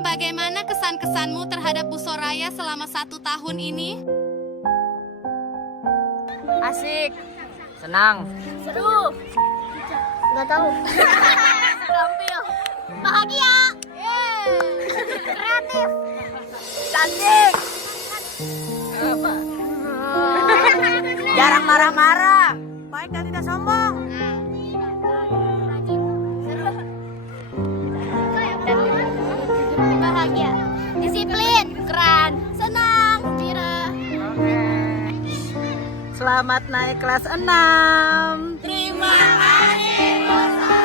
Bagaimana kesan-kesanmu terhadap Bu Soraya selama 1 tahun ini? Asik, senang, Seru. Nggak tahu. Terampil. Bahagia. Kreatif. cantik, jarang marah-marah, baik dan tidak sombong. Bahagia. Disiplin. Keren. Senang. Gembira. Selamat naik kelas 6. Terima kasih.